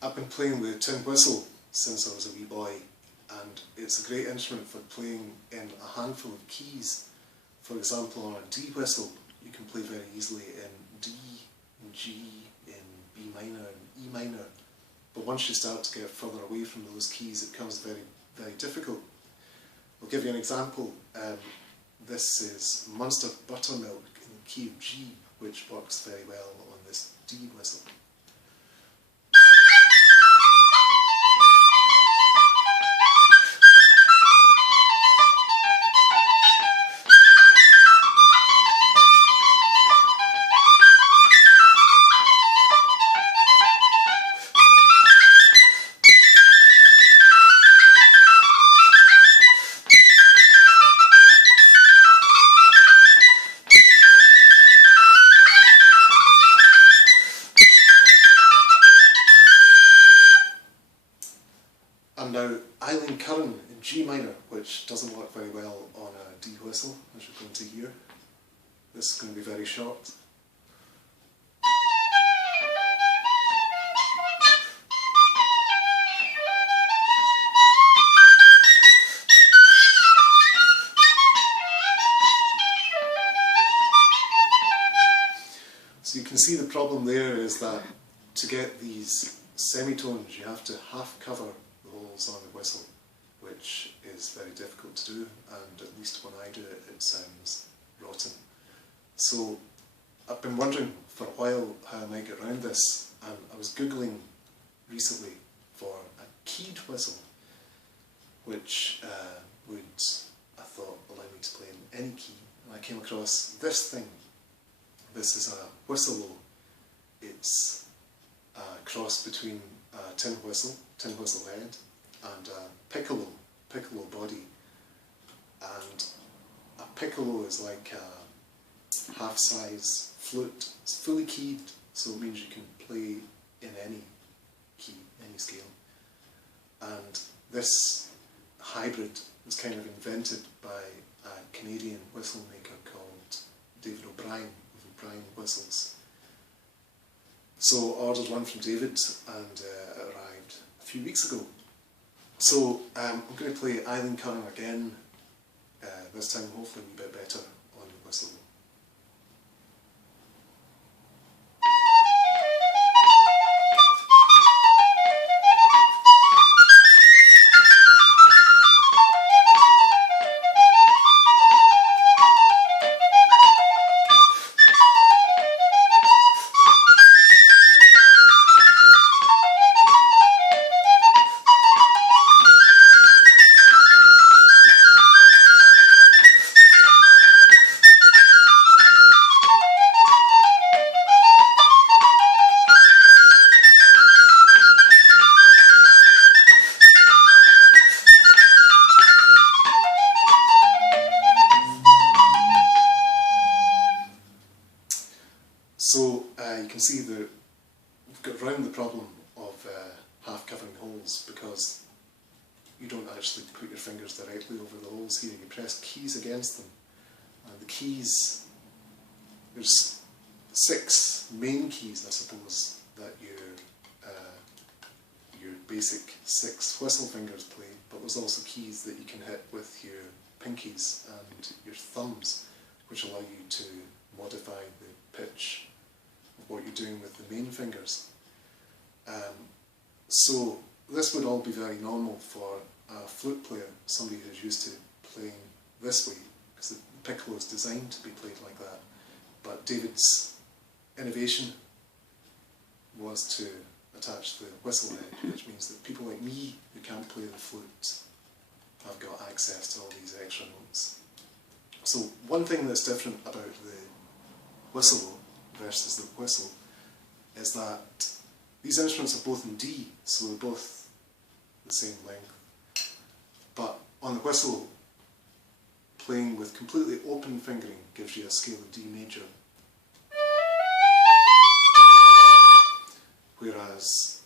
I've been playing the tin whistle since I was a wee boy, and it's a great instrument for playing in a handful of keys. For example, on a D whistle you can play very easily in D, in G, in B minor and E minor, but once you start to get further away from those keys it becomes very, very difficult. I'll give you an example. This is Munster Buttermilk in the key of G, which works very well on this D whistle. And now Eileen Curran in G minor, which doesn't work very well on a D whistle, as you're going to hear. This is going to be very short. So you can see the problem there is that to get these semitones you have to half cover the holes on the whistle, which is very difficult to do, and at least when I do it, it sounds rotten. So I've been wondering for a while how I might get around this, and I was googling recently for a keyed whistle, which would, I thought, allow me to play in any key, and I came across this thing. This is a whisolo. It's a cross between a tin whistle head, and a piccolo body. And a piccolo is like a half-size flute. It's fully keyed, so it means you can play in any key, any scale. And this hybrid was kind of invented by a Canadian whistle maker called David O'Brien of O'Brien Whistles. So I ordered one from David, and it arrived a few weeks ago. So I'm going to play Eileen Curran again, this time hopefully a wee bit better on the whistle. So you can see that we've got around the problem of half covering holes, because you don't actually put your fingers directly over the holes here, you press keys against them. And the keys, there's 6 main keys, I suppose, that your basic 6 whistle fingers play, but there's also keys that you can hit with your pinkies and your thumbs, which allow you to modify the pitch of what you're doing with the main fingers. So this would all be very normal for a flute player, somebody who's used to playing this way, because the piccolo is designed to be played like that. But David's innovation was to attach the whistle head, which means that people like me who can't play the flute have got access to all these extra notes. So one thing that's different about the whisolo versus the whistle is that these instruments are both in D, so they're both the same length. But on the whistle, playing with completely open fingering gives you a scale of D major. Whereas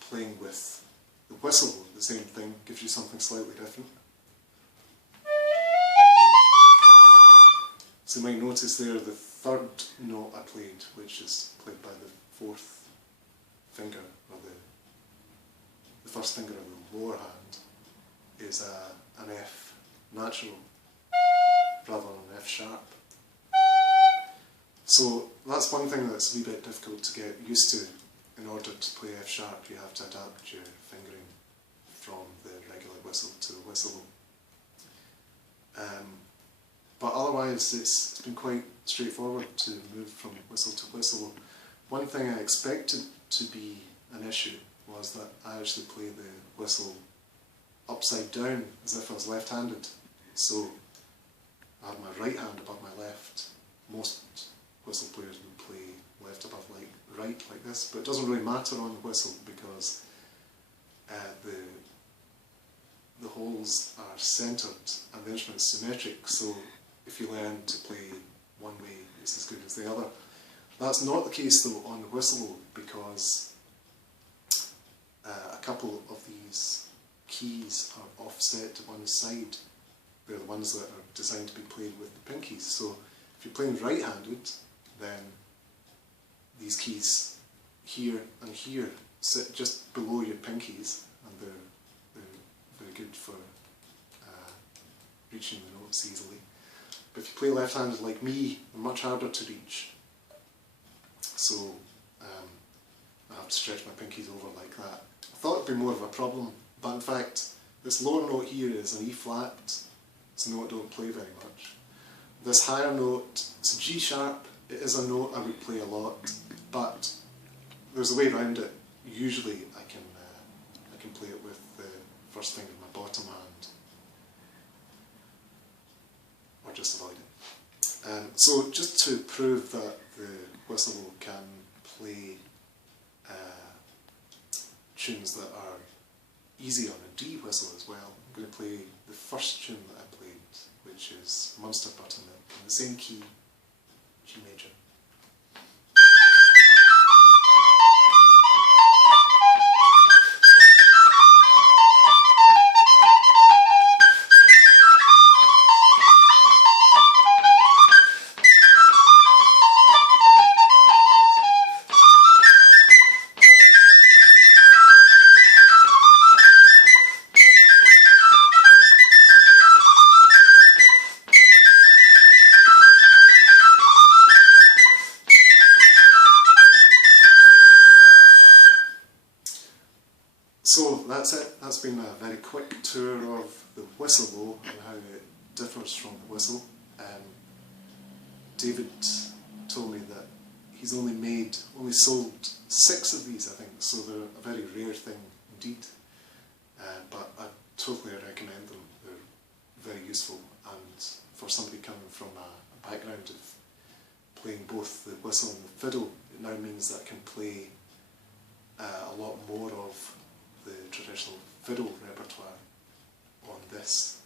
playing with the whistle, the same thing, gives you something slightly different. So you might notice there the third note I played, which is played by the 4th finger, or the first finger of the lower hand, is an F natural rather than an F sharp. So that's one thing that's a wee bit difficult to get used to. In order to play F sharp, you have to adapt your fingering from the regular whistle to the whisolo. But otherwise it's been quite straightforward to move from whistle to whisolo. One thing I expected to be an issue was that I actually play the whistle upside down as if I was left-handed. So I have my right hand above my left. Most whistle players would play left above right like this, but it doesn't really matter on the whistle because the holes are centred and the instrument is symmetric, so if you learn to play one way it's as good as the other. That's not the case though on the whistle, because a couple of these keys are offset to one side. They're the ones that are designed to be played with the pinkies. So if you're playing right-handed, then these keys here and here sit just below your pinkies, and they're very good for reaching the notes easily. But if you play left-handed like me, they're much harder to reach. So I have to stretch my pinkies over like that. I thought it'd be more of a problem, but in fact this lower note here is an E flat. It's a note I don't play very much. This higher note, it's a G sharp. It is a note I would play a lot, but there's a way around it. Usually I can play it with the first finger of my bottom hand, or just avoid it. So just to prove that the whistle can play tunes that are easy on a D whistle as well, I'm going to play the first tune that I played, which is Monster Buttermilk, in the same key, G major. So that's it. That's been a very quick tour of the whisolo and how it differs from the whistle. David told me that he's only sold 6 of these, I think, so they're a very rare thing indeed. But I totally recommend them. They're very useful, and for somebody coming from a background of playing both the whistle and the fiddle, it now means that I can play a lot more of the traditional fiddle repertoire on this.